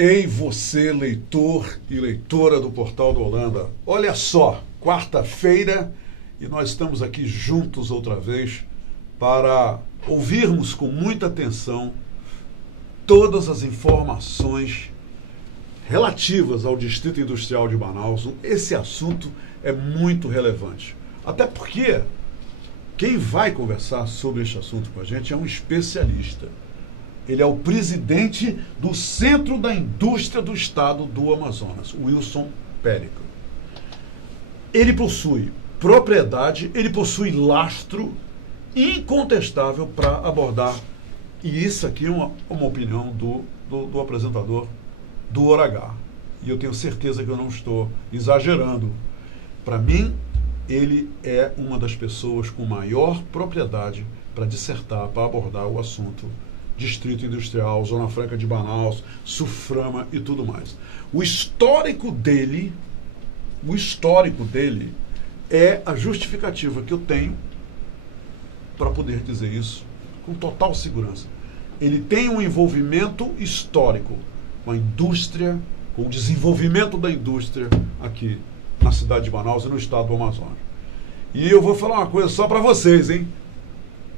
Ei, você, leitor e leitora do Portal da Holanda. Olha só, quarta-feira e nós estamos aqui juntos outra vez para ouvirmos com muita atenção todas as informações relativas ao Distrito Industrial de Manaus. Esse assunto é muito relevante. Até porque quem vai conversar sobre este assunto com a gente é um especialista. Ele é o presidente do Centro da Indústria do Estado do Amazonas, Wilson Périco. Ele possui propriedade, ele possui lastro incontestável para abordar, e isso aqui é uma opinião do apresentador do Hora H. E eu tenho certeza que eu não estou exagerando. Para mim, ele é uma das pessoas com maior propriedade para dissertar, para abordar o assunto Distrito Industrial, Zona Franca de Manaus, Suframa e tudo mais. O histórico dele é a justificativa que eu tenho para poder dizer isso com total segurança. Ele tem um envolvimento histórico com a indústria, com o desenvolvimento da indústria aqui na cidade de Manaus e no estado do Amazonas. E eu vou falar uma coisa só para vocês, hein?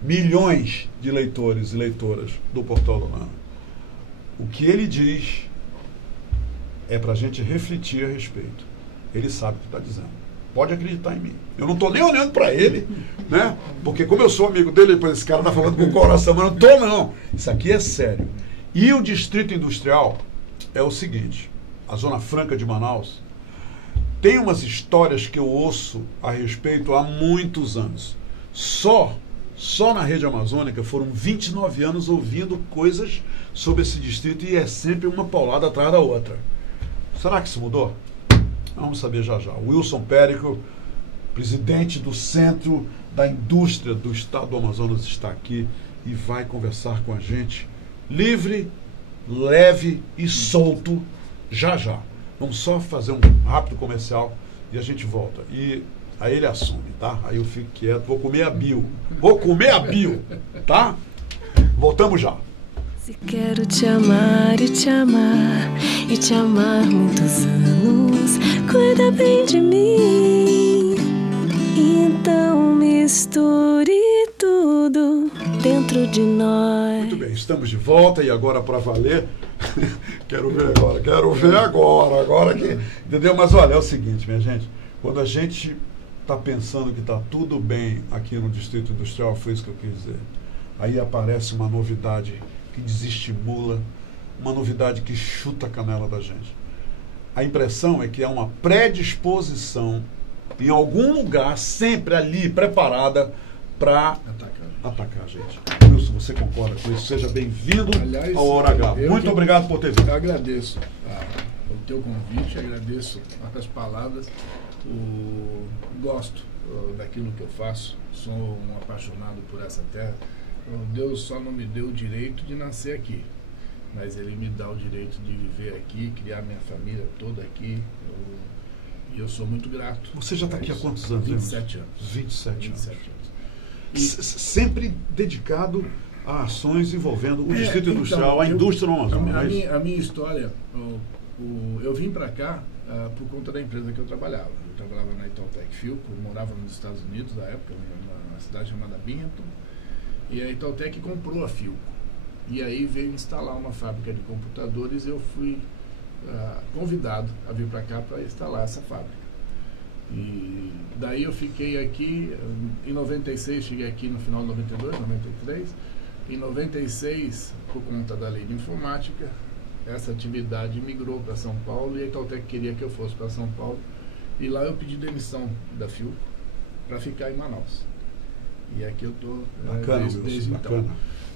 Milhões de leitores e leitoras do Portal da Holanda. O que ele diz é para a gente refletir a respeito. Ele sabe o que está dizendo. Pode acreditar em mim. Eu não estou nem olhando para ele, né? Porque como eu sou amigo dele, esse cara está falando com o coração, mas não estou não. Isso aqui é sério. E o Distrito Industrial é o seguinte, a Zona Franca de Manaus tem umas histórias que eu ouço a respeito há muitos anos. Só na rede amazônica foram 29 anos ouvindo coisas sobre esse distrito e é sempre uma paulada atrás da outra. Será que isso mudou? Vamos saber já já. O Wilson Périco, presidente do Centro da Indústria do Estado do Amazonas, está aqui e vai conversar com a gente livre, leve e solto já já. Vamos só fazer um rápido comercial e a gente volta. E aí ele assume, tá? Aí eu fico quieto, vou comer a bio, tá? Voltamos já. Se quero te amar e te amar, e te amar muitos anos, cuida bem de mim. Então misture tudo dentro de nós. Muito bem, estamos de volta e agora para valer. Quero ver agora que, entendeu? Mas olha, é o seguinte, minha gente, quando a gente está pensando que está tudo bem aqui no Distrito Industrial, foi isso que eu quis dizer. Aí aparece uma novidade que desestimula, uma novidade que chuta a canela da gente. A impressão é que há uma predisposição em algum lugar, sempre ali, preparada para atacar a gente. Wilson, você concorda com isso? Seja bem-vindo ao Hora H. Muito obrigado por ter vindo. Eu agradeço o teu convite, agradeço as palavras. Gosto daquilo que eu faço, sou um apaixonado por essa terra. Deus só não me deu o direito de nascer aqui, mas Ele me dá o direito de viver aqui, criar minha família toda aqui. E eu sou muito grato. Você já está aqui há quantos anos? 27 anos. 27 anos. E sempre dedicado a ações envolvendo o Distrito Industrial, a indústria no Amazonas. A minha história, eu vim para cá por conta da empresa que eu trabalhava. Eu trabalhava na Itautec Filco, eu morava nos Estados Unidos na época, numa cidade chamada Binghamton, e a Itautec comprou a Filco. E aí veio instalar uma fábrica de computadores e eu fui convidado a vir para cá para instalar essa fábrica. E daí eu fiquei aqui, em 96, cheguei aqui no final de 92, 93. Em 96, por conta da lei de informática, essa atividade migrou para São Paulo e a Itautec queria que eu fosse para São Paulo. E lá eu pedi demissão da Filco para ficar em Manaus. E aqui eu estou desde então.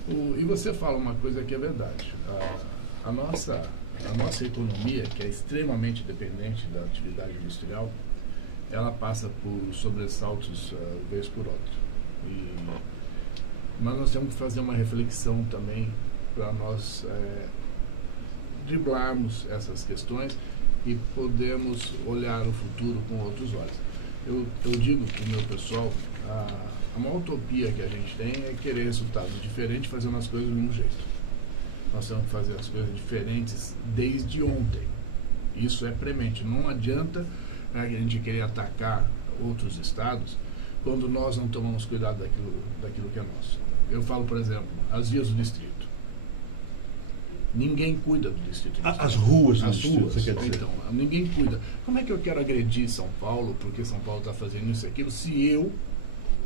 E você fala uma coisa que é verdade. A nossa economia, que é extremamente dependente da atividade industrial, ela passa por sobressaltos vez por outra. Mas nós temos que fazer uma reflexão também para nós driblarmos essas questões e podermos olhar o futuro com outros olhos. Eu digo para o meu pessoal, a maior utopia que a gente tem é querer resultados diferentes fazendo as coisas do mesmo jeito. Nós temos que fazer as coisas diferentes desde ontem. Isso é premente. Não adianta a gente querer atacar outros estados quando nós não tomamos cuidado daquilo que é nosso. Eu falo, por exemplo, as vias do distrito. Ninguém cuida do distrito. As ruas do As distrito, ruas, você quer dizer? então, ninguém cuida. Como é que eu quero agredir São Paulo porque São Paulo está fazendo isso e aquilo se eu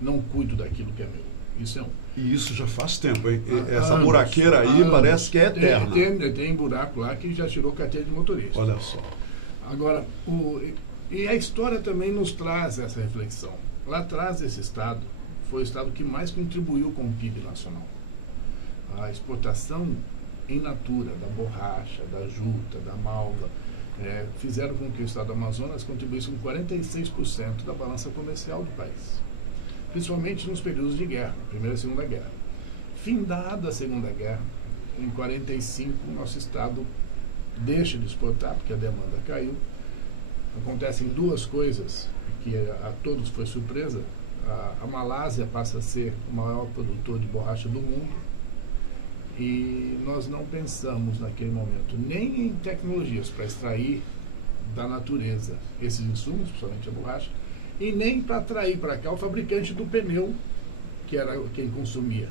não cuido daquilo que é meu? Isso é um. E isso já faz tempo, hein? Essa buraqueira aí parece que é eterna. Tem buraco lá que já tirou carteira de motorista. Olha só. Agora, e a história também nos traz essa reflexão. Lá atrás, esse estado foi o estado que mais contribuiu com o PIB nacional. A exportação in natura da borracha, da juta, da malva, fizeram com que o estado do Amazonas contribuísse com 46% da balança comercial do país. Principalmente nos períodos de guerra, Primeira e Segunda Guerra. Findada a Segunda Guerra, em 45, nosso estado deixa de exportar, porque a demanda caiu. Acontecem duas coisas que a todos foi surpresa. A Malásia passa a ser o maior produtor de borracha do mundo e nós não pensamos naquele momento nem em tecnologias para extrair da natureza esses insumos, principalmente a borracha, e nem para atrair para cá o fabricante do pneu, que era quem consumia.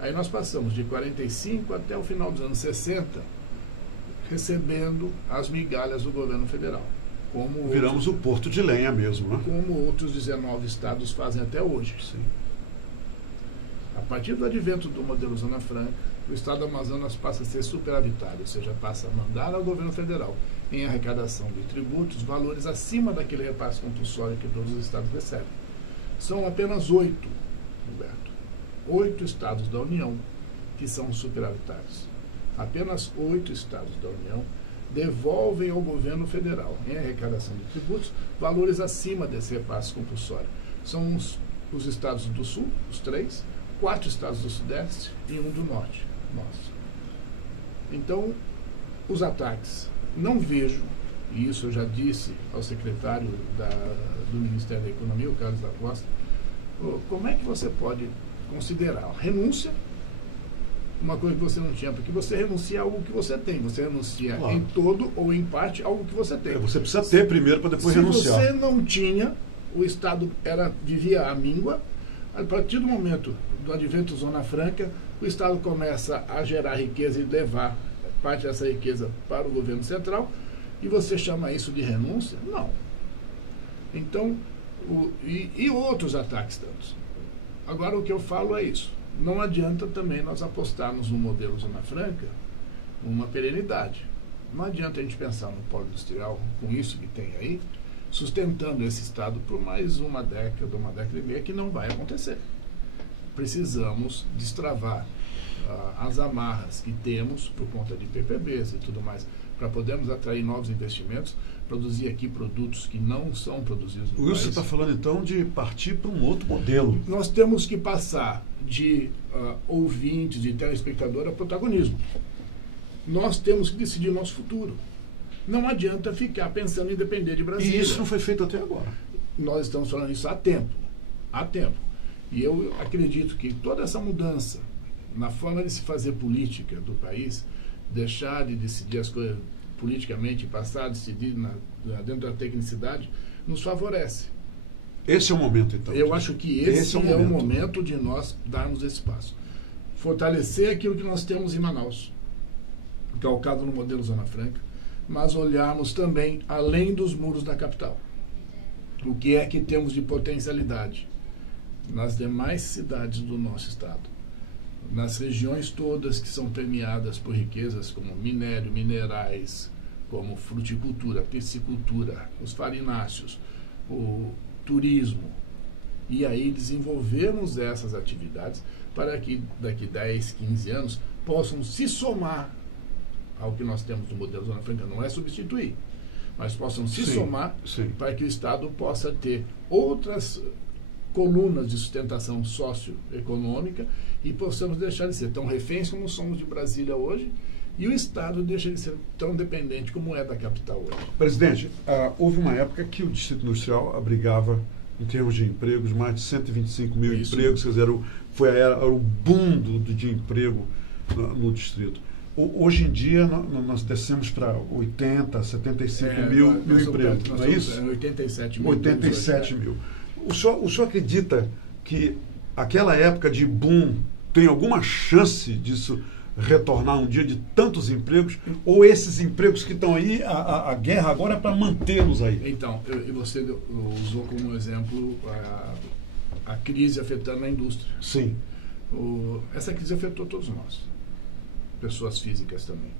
Aí nós passamos de 45 até o final dos anos 60 recebendo as migalhas do governo federal. Viramos o porto de lenha mesmo, né? Como outros 19 estados fazem até hoje. Sim. A partir do advento do modelo Zona Franca, o estado do Amazonas passa a ser superavitário, ou seja, passa a mandar ao governo federal, em arrecadação de tributos, valores acima daquele repasse compulsório que todos os estados recebem. São apenas 8, Roberto, 8 estados da União que são superavitários. Apenas 8 estados da União devolvem ao governo federal, em arrecadação de tributos, valores acima desse repasse compulsório. São os estados do Sul, os 3, 4 estados do Sudeste e 1 do Norte, nosso. Então, os ataques, não vejo, e isso eu já disse ao secretário do Ministério da Economia, o Carlos da Costa, como é que você pode considerar renúncia uma coisa que você não tinha, porque você renuncia a algo que você tem, você renuncia em todo ou em parte a algo que você tem. Você precisa ter primeiro para depois renunciar. Se você não tinha, o Estado vivia à míngua. A partir do momento do advento Zona Franca, o Estado começa a gerar riqueza e levar parte dessa riqueza para o governo central, e você chama isso de renúncia? Não. Então, e outros ataques tantos. Agora, o que eu falo é isso. Não adianta também nós apostarmos no modelo Zona Franca uma perenidade. Não adianta a gente pensar no polo industrial, com isso que tem aí, sustentando esse Estado por mais uma década e meia, que não vai acontecer. Precisamos destravar as amarras que temos por conta de PPBs e tudo mais, para podermos atrair novos investimentos, produzir aqui produtos que não são produzidos no país. Você está falando então de partir para um outro modelo. Nós temos que passar de ouvintes, de telespectador a protagonismo. Nós temos que decidir o nosso futuro. Não adianta ficar pensando em depender de Brasília. E isso não foi feito até agora. Nós estamos falando isso há tempo. Há tempo. E eu acredito que toda essa mudança na forma de se fazer política do país, deixar de decidir as coisas politicamente e passar a decidir dentro da tecnicidade, nos favorece. Esse é o momento, então. Eu acho que esse é o momento de nós darmos esse passo. Fortalecer aquilo que nós temos em Manaus, calcado no modelo Zona Franca, mas olharmos também além dos muros da capital. O que é que temos de potencialidade nas demais cidades do nosso estado, nas regiões todas que são permeadas por riquezas como minério, minerais, como fruticultura, piscicultura, os farináceos, o turismo, e aí desenvolvermos essas atividades para que daqui 10, 15 anos possam se somar ao que nós temos no modelo Zona Franca. Não é substituir, mas possam se somar para que o Estado possa ter outras colunas de sustentação socioeconômica e possamos deixar de ser tão reféns como somos de Brasília hoje, e o Estado deixa de ser tão dependente como é da capital hoje. Presidente, houve uma época que o Distrito Industrial abrigava, em termos de empregos, mais de 125 mil empregos, quer dizer, era o boom de emprego no Distrito. Hoje em dia nós descemos para 80, 75 mil empregos, não é isso? 87 mil. 87 mil. O senhor acredita que aquela época de boom tem alguma chance disso retornar um dia de tantos empregos? Ou esses empregos que estão aí, a guerra agora é para mantê-los aí? Então, e você usou como exemplo a crise afetando a indústria. Sim. Essa crise afetou todos nós, pessoas físicas também.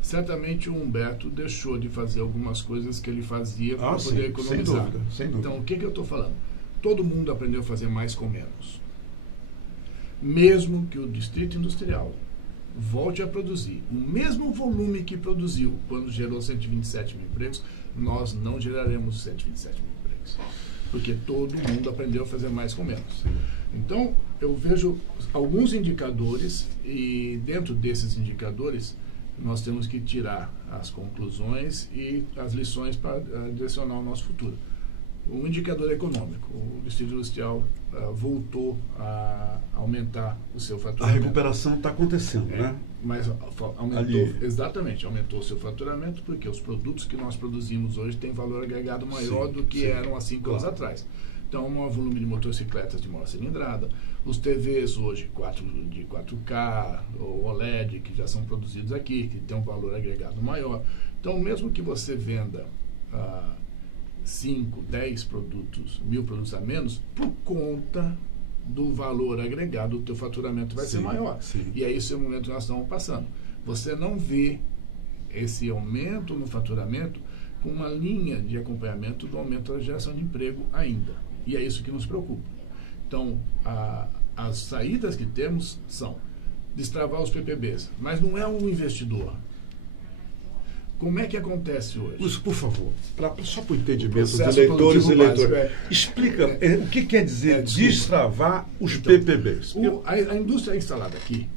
Certamente o Humberto deixou de fazer algumas coisas que ele fazia para poder economizar. Sem dúvida, sem dúvida. Então, o que eu estou falando? Todo mundo aprendeu a fazer mais com menos. Mesmo que o Distrito Industrial volte a produzir o mesmo volume que produziu quando gerou 127 mil empregos, nós não geraremos 127 mil empregos. Porque todo mundo aprendeu a fazer mais com menos. Então, eu vejo alguns indicadores e dentro desses indicadores nós temos que tirar as conclusões e as lições para direcionar o nosso futuro. Um indicador econômico, o Distrito Industrial voltou a aumentar o seu faturamento. A recuperação está acontecendo, né? Mas aumentou, exatamente, aumentou o seu faturamento porque os produtos que nós produzimos hoje têm valor agregado maior do que eram há 5 anos atrás. Então, o maior volume de motocicletas de maior cilindrada, os TVs hoje de 4K, ou OLED, que já são produzidos aqui, que tem um valor agregado maior. Então, mesmo que você venda 5, 10 produtos, 1000 produtos a menos, por conta do valor agregado, o teu faturamento vai ser maior. E é esse o momento que nós estamos passando. Você não vê esse aumento no faturamento com uma linha de acompanhamento do aumento da geração de emprego ainda. E é isso que nos preocupa. Então, as saídas que temos são destravar os PPBs, mas não é um investidor. Como é que acontece hoje? Isso, por favor, só para o entendimento dos leitores e leitores. Explica o que quer dizer destravar os PPBs. A indústria instalada aqui,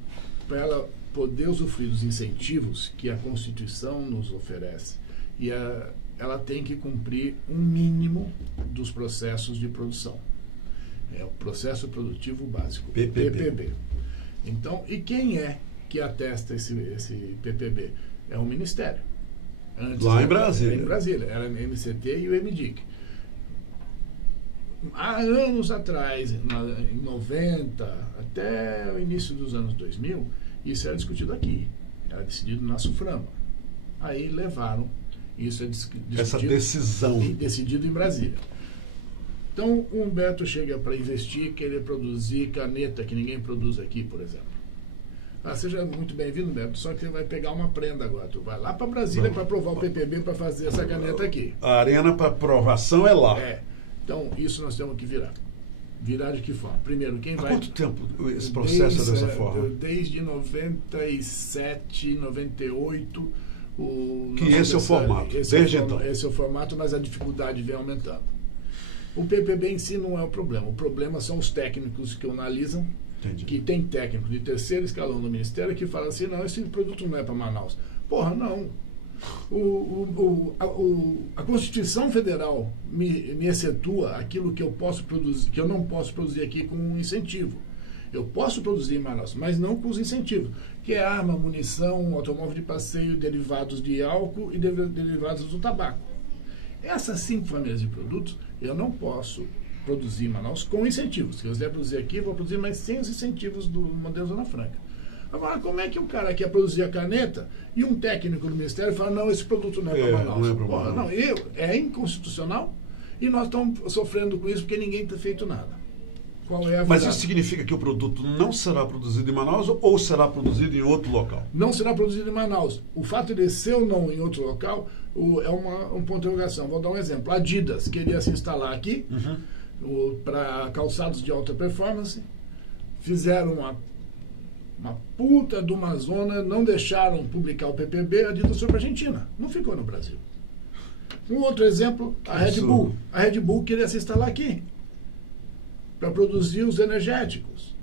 para ela poder usufruir dos incentivos que a Constituição nos oferece, e ela tem que cumprir um mínimo dos processos de produção. É o processo produtivo básico, PPB. Então, e quem é que atesta esse PPB? É o Ministério. Antes, lá em Brasília. Em Brasília, era o MCT e o MDIC. Há anos atrás, em 90, até o início dos anos 2000, isso era discutido aqui. Era decidido na SUFRAMA. Aí levaram isso essa decisão decidido em Brasília. Então, o Humberto chega para investir, querer produzir caneta que ninguém produz aqui, por exemplo. Seja muito bem-vindo, Humberto, só que você vai pegar uma prenda agora. Tu vai lá para Brasília para provar o PPB para fazer essa caneta aqui. A arena para aprovação é lá. Então, isso nós temos que virar. Virar de que forma? Primeiro, quem vai... Há quanto tempo esse processo é dessa forma? Desde 97, 98... esse é o formato, desde então. Esse é o formato, mas a dificuldade vem aumentando. O PPB em si não é o problema. O problema são os técnicos que o analisam. Entendi. Que tem técnico de terceiro escalão do Ministério que fala assim, não, esse produto não é para Manaus. Porra, não. A Constituição Federal me excetua aquilo que eu posso produzir, que eu não posso produzir aqui com um incentivo. Eu posso produzir em Manaus, mas não com os incentivos, que é arma, munição, automóvel de passeio, derivados de álcool e derivados do tabaco. Essas 5 famílias de produtos eu não posso produzir em Manaus com incentivos. Se eu quiser produzir aqui, eu vou produzir, mas sem os incentivos do modelo Zona Franca. Agora, como é que um cara quer produzir a caneta e um técnico do Ministério fala, não, esse produto não é para Manaus? Não é para Manaus. Não, é inconstitucional e nós estamos sofrendo com isso porque ninguém tem feito nada. Qual é a verdade? Mas isso significa que o produto não será produzido em Manaus ou será produzido em outro local? Não será produzido em Manaus. O fato de ser ou não em outro local é um ponto de interrogação. Vou dar um exemplo. A Adidas queria se instalar aqui para calçados de alta performance. Fizeram uma puta de uma zona, não deixaram publicar o PPB, a Adidas foi para a Argentina. Não ficou no Brasil. Um outro exemplo, a Red Bull. A Red Bull queria se instalar aqui para produzir os energéticos.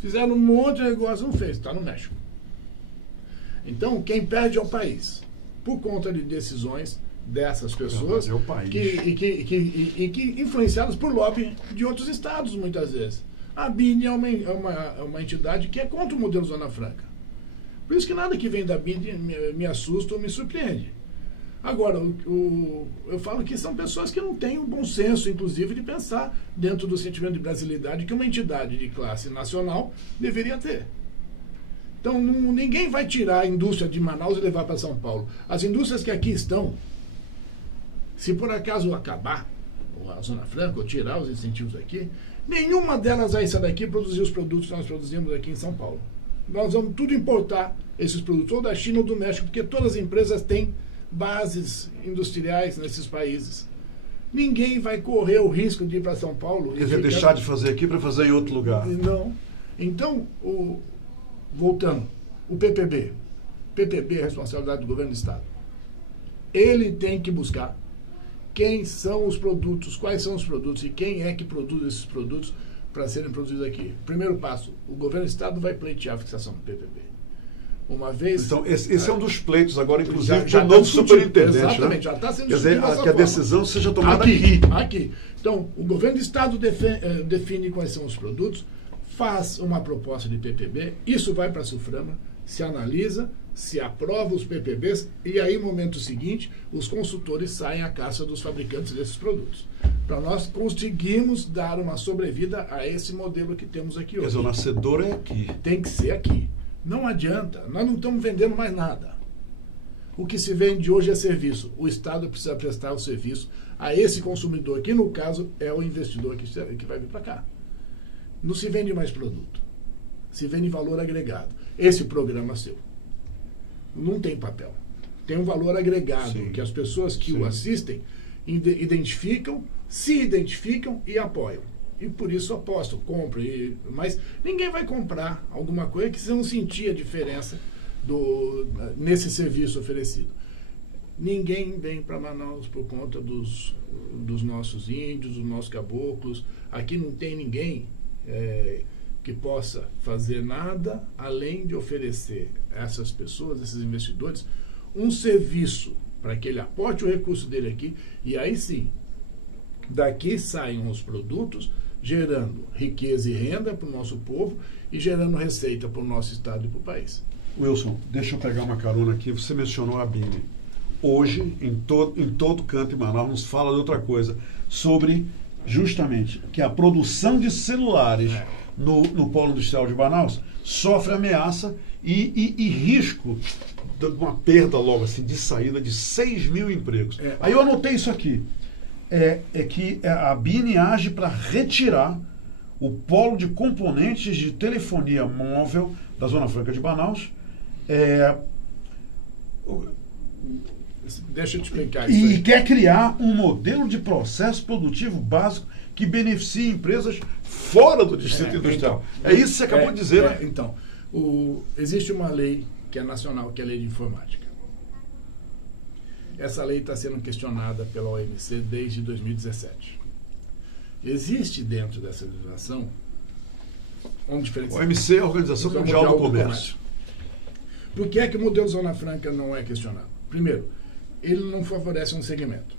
Fizeram um monte de negócio, não fez, está no México. Então, quem perde é o país, por conta de decisões dessas pessoas que influenciadas por lobby de outros estados, muitas vezes. A BIN é uma entidade que é contra o modelo Zona Franca. Por isso que nada que vem da BID me assusta ou me surpreende. Agora, eu falo que são pessoas que não têm o bom senso, inclusive, de pensar dentro do sentimento de brasilidade que uma entidade de classe nacional deveria ter. Então, ninguém vai tirar a indústria de Manaus e levar para São Paulo. As indústrias que aqui estão, se por acaso acabar a Zona Franca, ou tirar os incentivos aqui, nenhuma delas vai sair daqui e produzir os produtos que nós produzimos aqui em São Paulo. Nós vamos tudo importar esses produtos, ou da China ou do México, porque todas as empresas têm bases industriais nesses países. Ninguém vai correr o risco de ir para São Paulo. Quer dizer, deixar de fazer aqui para fazer em outro lugar. Não. Então, voltando, o PPB. PPB é responsabilidade do governo do Estado. Ele tem que buscar quem são os produtos, quais são os produtos e quem é que produz esses produtos para serem produzidos aqui. Primeiro passo, o governo do Estado vai pleitear a fixação do PPB. Uma vez... Então, esse é um dos pleitos agora, inclusive, já do novo superintendente. Exatamente, né? já está sendo Quer dizer, discutido que a decisão seja tomada aqui. Então, o governo do Estado define quais são os produtos, faz uma proposta de PPB, isso vai para a Suframa, se analisa, se aprova os PPBs e aí, no momento seguinte, os consultores saem à caça dos fabricantes desses produtos. Para nós conseguirmos dar uma sobrevida a esse modelo que temos aqui hoje. Quer dizer, o nascedor é aqui. Tem que ser aqui. Não adianta, nós não estamos vendendo mais nada. O que se vende hoje é serviço. O Estado precisa prestar o serviço a esse consumidor, que no caso é o investidor que vai vir para cá. Não se vende mais produto. Se vende valor agregado. Esse programa seu não tem papel. Tem um valor agregado. Sim. Que as pessoas que Sim. o assistem se identificam e apoiam. E por isso apostam, compram. Mas ninguém vai comprar alguma coisa que você não sentir a diferença nesse serviço oferecido. Ninguém vem para Manaus por conta dos nossos índios, dos nossos caboclos. Aqui não tem ninguém que possa fazer nada além de oferecer a essas pessoas, esses investidores, um serviço para que ele aporte o recurso dele aqui e aí sim, daqui saem os produtos gerando riqueza e renda para o nosso povo e gerando receita para o nosso estado e para o país. Wilson, deixa eu pegar uma carona aqui. Você mencionou a BIME. Hoje, em todo canto em Manaus, nos fala de outra coisa, sobre justamente que a produção de celulares no polo industrial de Manaus sofre ameaça e risco de uma perda logo assim de saída de 6 mil empregos. Aí eu anotei isso aqui. É que a BIME age para retirar o polo de componentes de telefonia móvel da Zona Franca de Manaus. Deixa eu te explicar isso. E quer criar um modelo de processo produtivo básico que beneficie empresas fora do distrito industrial. Então, isso que você acabou de dizer, né? Então, existe uma lei que é nacional, que é a Lei de Informática. Essa lei está sendo questionada pela OMC desde 2017. Existe dentro dessa legislação um diferencial. A OMC é a Organização Mundial do Comércio. Por que é que o modelo Zona Franca não é questionado? Primeiro, ele não favorece um segmento.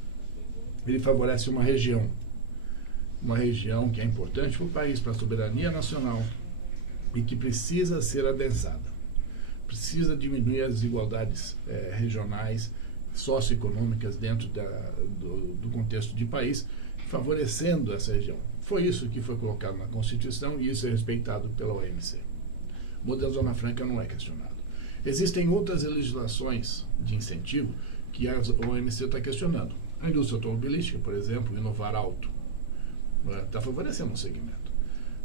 Ele favorece uma região. Uma região que é importante para o país, para a soberania nacional e que precisa ser adensada. Precisa diminuir as desigualdades regionais, socioeconômicas dentro do contexto de país, favorecendo essa região. Foi isso que foi colocado na Constituição e isso é respeitado pela OMC. O modelo Zona Franca não é questionado. Existem outras legislações de incentivo que a OMC está questionando. A indústria automobilística, por exemplo, Inovar Alto, está favorecendo um segmento.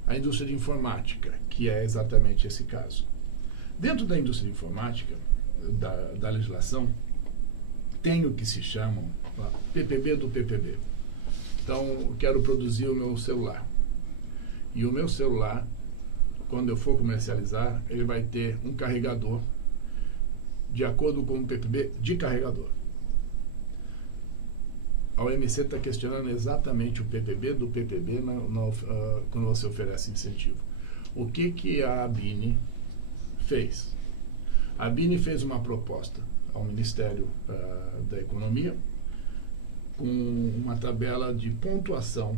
A indústria de informática, que é exatamente esse caso. Dentro da indústria de informática, da legislação, tem o que se chama PPB do PPB. Então, eu quero produzir o meu celular. E o meu celular, quando eu for comercializar, ele vai ter um carregador de acordo com o PPB de carregador. A OMC está questionando exatamente o PPB do PPB quando você oferece incentivo. O que a BIME fez? A BIME fez uma proposta ao Ministério da Economia com uma tabela de pontuação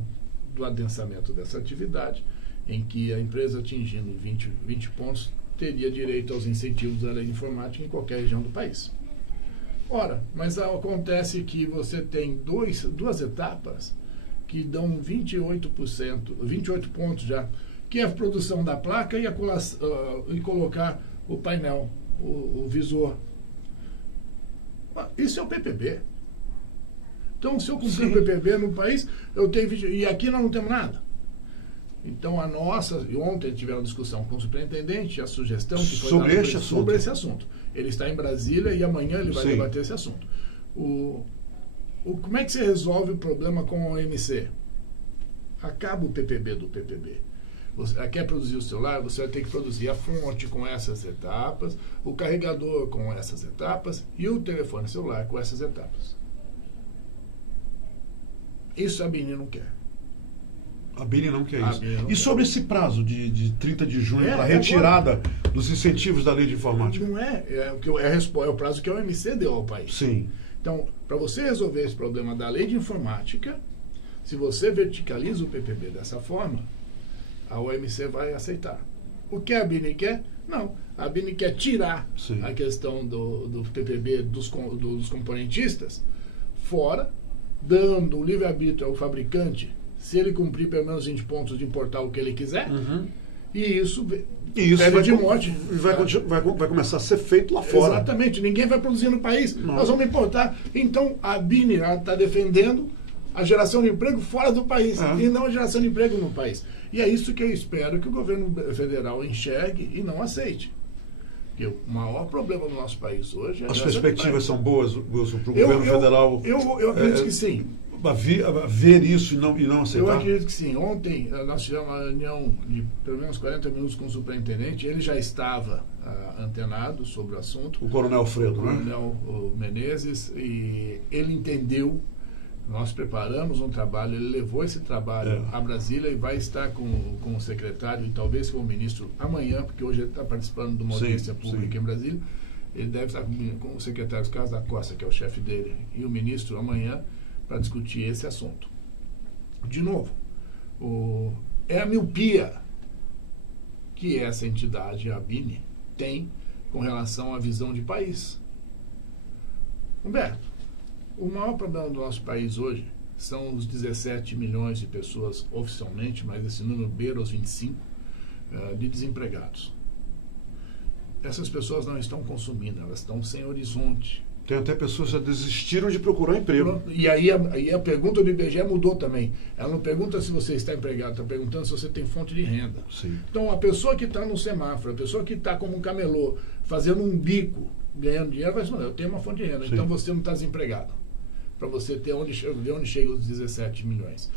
do adensamento dessa atividade, em que a empresa atingindo 20 pontos teria direito aos incentivos da lei de informática em qualquer região do país. Ora, mas acontece que você tem duas etapas que dão 28%, 28 pontos já, que é a produção da placa e colocar o painel, o visor. Isso é o PPB. Então, se eu cumprir o PPB no país, eu tenho... E aqui nós não temos nada. Então, e ontem tiveram uma discussão com o superintendente, a sugestão que foi sobre esse assunto. Ele está em Brasília e amanhã ele vai debater esse assunto. Como é que você resolve o problema com a OMC? Acaba o PPB do PPB. Você quer produzir o celular, você vai ter que produzir a fonte com essas etapas, o carregador com essas etapas e o telefone celular com essas etapas. Isso a BINI não quer. A BINI não quer isso. E sobre esse prazo de 30 de junho para retirada dos incentivos da lei de informática? Não é o prazo que a OMC deu ao país. Sim. Então, para você resolver esse problema da lei de informática, se você verticaliza o PPB dessa forma, a OMC vai aceitar. O que a BINI quer? Não. A BINI quer tirar a questão do PPB dos componentistas fora, dando o livre-arbítrio ao fabricante, se ele cumprir pelo menos 20 pontos de importar o que ele quiser, e isso vai de morte. Vai começar a ser feito lá fora. Exatamente. Ninguém vai produzir no país. Nós vamos importar. Então, a BINI está defendendo a geração de emprego fora do país e não a geração de emprego no país. E é isso que eu espero que o governo federal enxergue e não aceite. Porque o maior problema do nosso país hoje é... As perspectivas são boas, Wilson, para o governo federal... Eu acredito que sim. Ver isso e não aceitar? Eu acredito que sim. Ontem nós tivemos uma reunião de pelo menos 40 minutos com o superintendente. Ele já estava antenado sobre o assunto. O coronel Alfredo, né? O coronel Menezes. E ele entendeu. Nós preparamos um trabalho. Ele levou esse trabalho a Brasília e vai estar com o secretário e talvez com o ministro amanhã, porque hoje ele está participando de uma audiência pública em Brasília. Ele deve estar com o secretário Carlos da Costa, que é o chefe dele, e o ministro amanhã, para discutir esse assunto. De novo, é a miopia que essa entidade, a BINI, tem com relação à visão de país. Humberto, o maior problema do nosso país hoje são os 17 milhões de pessoas oficialmente, mas esse número beira os 25, de desempregados. Essas pessoas não estão consumindo, elas estão sem horizonte. Tem até pessoas que já desistiram de procurar emprego. E aí a pergunta do IBGE mudou também. Ela não pergunta se você está empregado, está perguntando se você tem fonte de renda. Sim. Então, a pessoa que está no semáforo, a pessoa que está como um camelô, fazendo um bico, ganhando dinheiro, vai dizer, eu tenho uma fonte de renda. Sim. Então você não está desempregado. Para você ter onde chega os 17 milhões.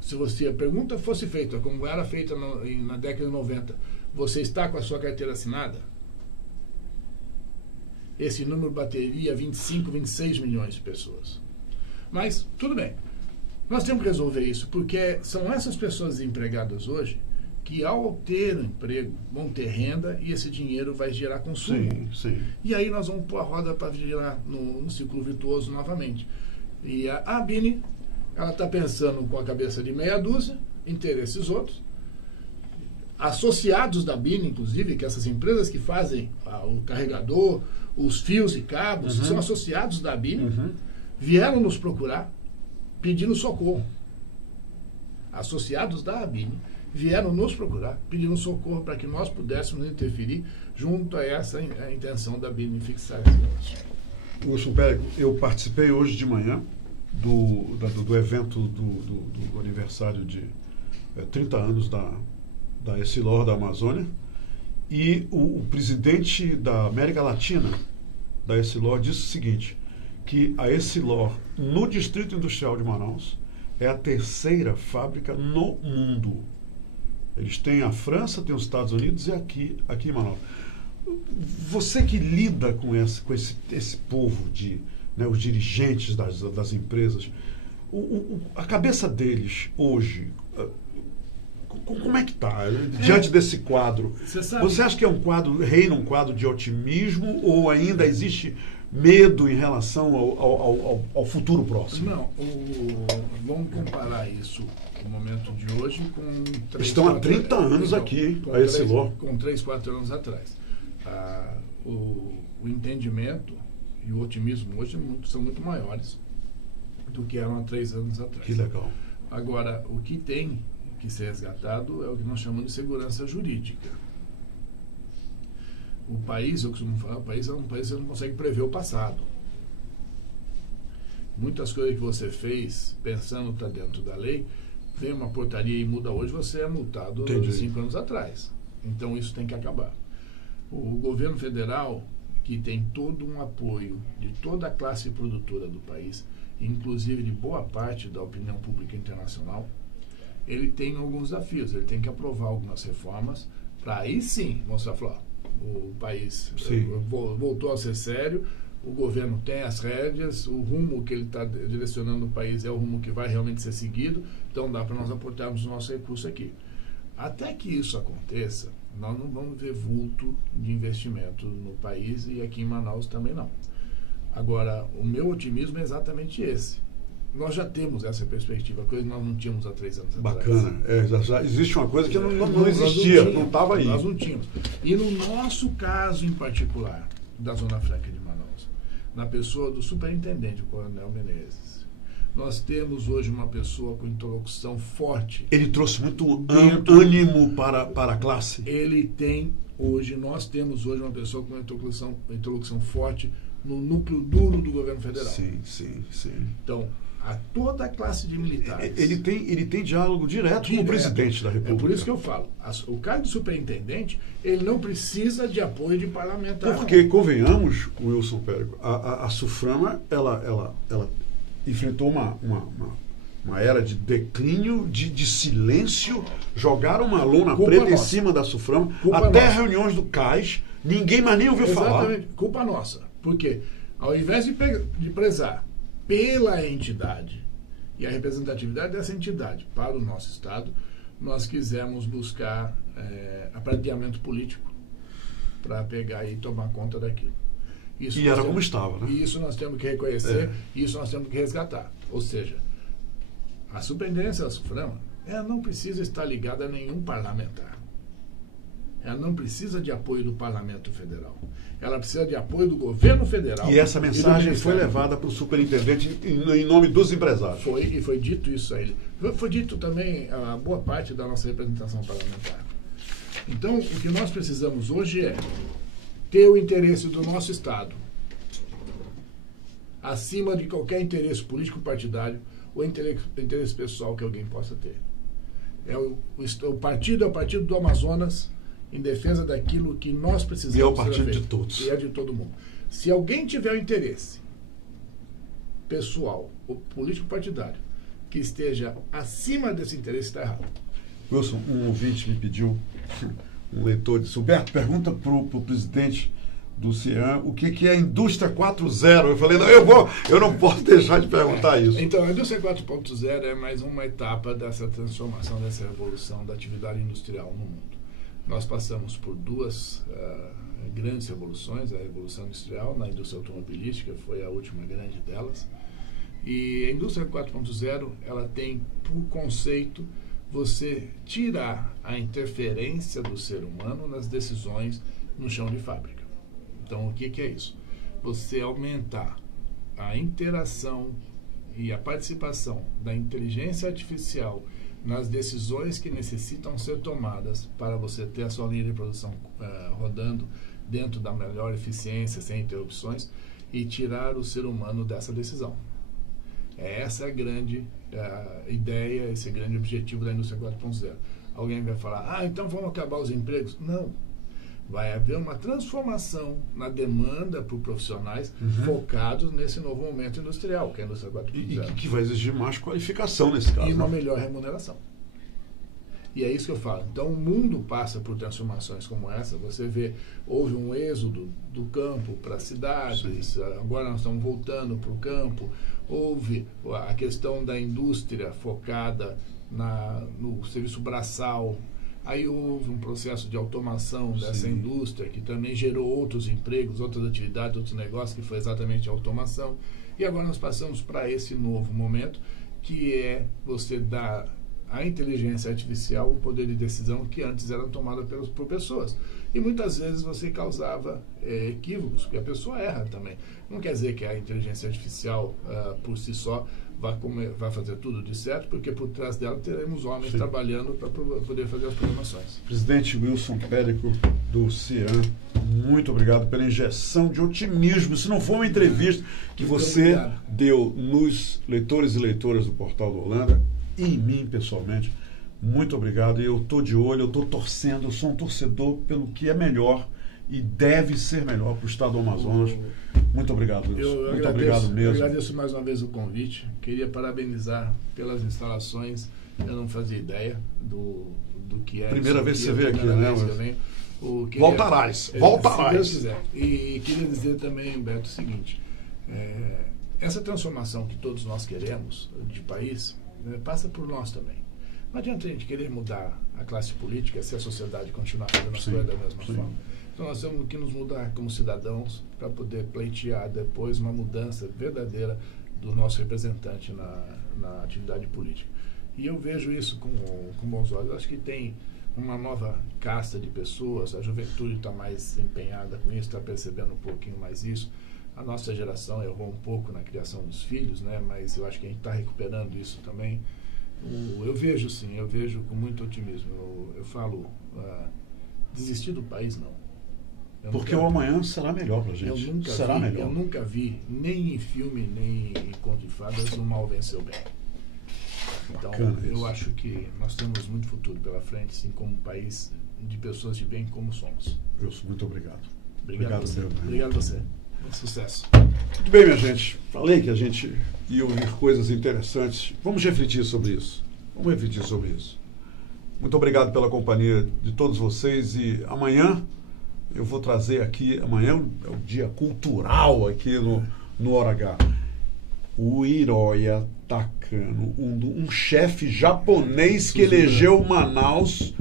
Se a pergunta fosse feita, como era feita na década de 90, você está com a sua carteira assinada? Esse número bateria 25, 26 milhões de pessoas. Mas, tudo bem. Nós temos que resolver isso, porque são essas pessoas desempregadas hoje que, ao ter um emprego, vão ter renda e esse dinheiro vai gerar consumo. Sim. E aí nós vamos pôr a roda para girar no ciclo virtuoso novamente. E a BINI, ela está pensando com a cabeça de meia dúzia, interesses outros, associados da BINI, inclusive, que essas empresas que fazem o carregador, os fios e cabos, que são associados da BINI, vieram nos procurar pedindo socorro. Associados da BINI vieram nos procurar pedindo socorro para que nós pudéssemos interferir junto a essa a intenção da BINI fixar esse negócio. Wilson Pérez, eu participei hoje de manhã do evento do aniversário de 30 anos da Essilor da Amazônia, e o presidente da América Latina da Essilor disse o seguinte, que a Essilor no Distrito Industrial de Manaus é a terceira fábrica no mundo. Eles têm a França, tem os Estados Unidos e aqui em Manaus. Você que lida com esse povo os dirigentes das empresas, a cabeça deles hoje, como é que está diante desse quadro? Você acha que reina um quadro de otimismo ou ainda existe medo em relação ao futuro próximo? Não, vamos comparar isso, o momento de hoje, com... Estão há 30 anos aqui, a Essilor. Com 3, 4 anos atrás. o entendimento e o otimismo hoje são muito maiores do que eram há 3 anos atrás. Que legal. Agora, o que tem que ser resgatado é o que nós chamamos de segurança jurídica. O país, eu costumo falar, o país é um país que não consegue prever o passado. Muitas coisas que você fez pensando que está dentro da lei, vem uma portaria e muda hoje, você é multado 5 anos atrás. Então isso tem que acabar. O governo federal, que tem todo um apoio de toda a classe produtora do país, inclusive de boa parte da opinião pública internacional, ele tem alguns desafios. Ele tem que aprovar algumas reformas para aí sim mostrar, falar, o país voltou a ser sério, o governo tem as rédeas, o rumo que ele está direcionando o país é o rumo que vai realmente ser seguido, então dá para nós aportarmos o nosso recurso aqui. Até que isso aconteça, nós não vamos ver vulto de investimento no país e aqui em Manaus também não. Agora, o meu otimismo é exatamente esse. Nós já temos essa perspectiva, coisa que nós não tínhamos há 3 anos atrás. Bacana. Já existe uma coisa que não existia, não estava aí. Nós não tínhamos. E no nosso caso em particular, da Zona Franca de Manaus, na pessoa do superintendente, o Coronel Menezes, nós temos hoje uma pessoa com interlocução forte. Ele trouxe muito ânimo para a classe. Ele tem hoje, nós temos hoje uma pessoa com interlocução forte no núcleo duro do governo federal. Sim. Então, a toda a classe de militares. Ele tem diálogo direto com o presidente da República. É por isso que eu falo, o cargo de superintendente, ele não precisa de apoio de parlamentar. Porque, convenhamos, Wilson Périco, a Suframa, ela enfrentou uma era de declínio, de silêncio, jogaram uma lona preta em cima da Suframa, até reuniões do CAIS, ninguém mais nem ouviu falar. Exatamente, culpa nossa. Porque, ao invés de prezar pela entidade e a representatividade dessa entidade para o nosso Estado, nós quisemos buscar aparelhamento político para pegar e tomar conta daquilo. E era como estava, né? E isso nós temos que reconhecer, isso nós temos que resgatar. Ou seja, a superintendência da Suframa, ela não precisa estar ligada a nenhum parlamentar. Ela não precisa de apoio do Parlamento Federal. Ela precisa de apoio do governo federal. E essa mensagem foi levada para o superintendente em nome dos empresários. Foi dito isso a ele. Foi dito também a boa parte da nossa representação parlamentar. Então, o que nós precisamos hoje é ter o interesse do nosso Estado acima de qualquer interesse político partidário ou interesse pessoal que alguém possa ter. O partido é o partido do Amazonas, em defesa daquilo que nós precisamos. E é o partido de todos. E é de todo mundo. Se alguém tiver o interesse pessoal ou político partidário que esteja acima desse interesse, está errado. Wilson, um ouvinte me pediu, um leitor disse, Humberto, pergunta para o presidente do CIAN o que é a Indústria 4.0. Eu falei, eu não posso deixar de perguntar isso. Então, a Indústria 4.0 é mais uma etapa dessa transformação, dessa revolução da atividade industrial no mundo. Nós passamos por 2 grandes revoluções, a Revolução Industrial, na indústria automobilística, foi a última grande delas. E a Indústria 4.0, ela tem por conceito você tirar a interferência do ser humano nas decisões no chão de fábrica. Então, o que é isso? Você aumentar a interação e a participação da inteligência artificial nas decisões que necessitam ser tomadas para você ter a sua linha de produção rodando dentro da melhor eficiência, sem interrupções, e tirar o ser humano dessa decisão. Essa é a grande ideia, esse é o grande objetivo da Indústria 4.0. Alguém vai falar, então vamos acabar os empregos? Não. Vai haver uma transformação na demanda por profissionais focados nesse novo momento industrial, que é a Indústria 4.0. E que vai exigir mais qualificação nesse caso. E uma melhor remuneração. E é isso que eu falo. Então, o mundo passa por transformações como essa. Você vê, houve um êxodo do campo para as cidades, agora nós estamos voltando para o campo. Houve a questão da indústria focada no serviço braçal. Aí houve um processo de automação dessa indústria que também gerou outros empregos, outras atividades, outros negócios, que foi exatamente a automação. E agora nós passamos para esse novo momento, que é você dar à inteligência artificial o poder de decisão que antes era tomada por pessoas. E muitas vezes você causava equívocos, porque a pessoa erra também. Não quer dizer que a inteligência artificial, por si só, vai fazer tudo de certo, porque por trás dela teremos homens Sim. trabalhando para poder fazer as programações. Presidente Wilson Périco, do CIAN, muito obrigado pela injeção de otimismo. Se não for uma entrevista que você deu nos leitores e leitoras do Portal do Holanda, e em mim pessoalmente, muito obrigado. E eu estou de olho, eu estou torcendo, eu sou um torcedor pelo que é melhor e deve ser melhor para o estado do Amazonas. Muito obrigado, Wilson. Muito obrigado mesmo. Eu agradeço mais uma vez o convite. Queria parabenizar pelas instalações. Eu não fazia ideia do que é. Primeira vez que você veio aqui, né? Voltarás. Se Deus quiser. E queria dizer também, Beto, o seguinte: essa transformação que todos nós queremos de país passa por nós também. Não adianta a gente querer mudar a classe política se a sociedade continuar fazendo as coisas da mesma forma. Então nós temos que nos mudar como cidadãos para poder pleitear depois uma mudança verdadeira do nosso representante na atividade política. E eu vejo isso com bons olhos. Eu acho que tem uma nova casta de pessoas, a juventude está mais empenhada com isso, está percebendo um pouquinho mais isso. A nossa geração errou um pouco na criação dos filhos, né? Mas eu acho que a gente está recuperando isso também. Eu vejo sim, eu vejo com muito otimismo. Eu falo, desistir do país não. Porque o amanhã será melhor para a gente. Eu nunca vi, nem em filme, nem em conto de fadas, o mal venceu bem. Então, eu acho que nós temos muito futuro pela frente, sim, como país de pessoas de bem como somos. Wilson, muito obrigado. Obrigado a você. Obrigado a você. Sucesso. Muito bem, minha gente. Falei que a gente ia ouvir coisas interessantes. Vamos refletir sobre isso. Muito obrigado pela companhia de todos vocês. E amanhã eu vou trazer aqui, amanhã é o dia cultural aqui no Hora H. O Hiroya Takano, um chefe japonês que elegeu Manaus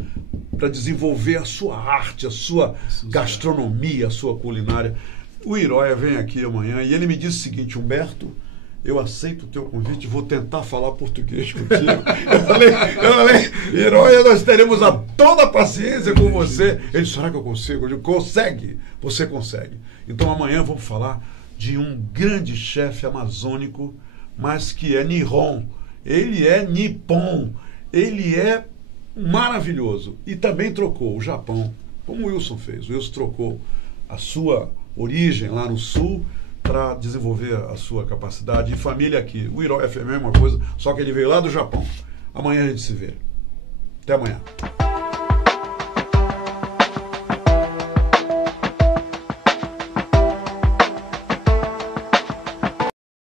para desenvolver a sua arte, a sua gastronomia, a sua culinária. O Hiroya vem aqui amanhã e ele me disse o seguinte: Humberto, eu aceito o teu convite, vou tentar falar português contigo. Eu falei, Hiroya, nós teremos toda a paciência com você. Ele disse, será que eu consigo? Eu digo, consegue, você consegue. Então amanhã vamos falar de um grande chefe amazônico, mas que é Nihon. Ele é Nippon. Ele é maravilhoso. E também trocou o Japão, como o Wilson fez. O Wilson trocou a sua origem lá no sul para desenvolver a sua capacidade. E família aqui. O Hiroya é a mesma coisa, só que ele veio lá do Japão. Amanhã a gente se vê. Até amanhã.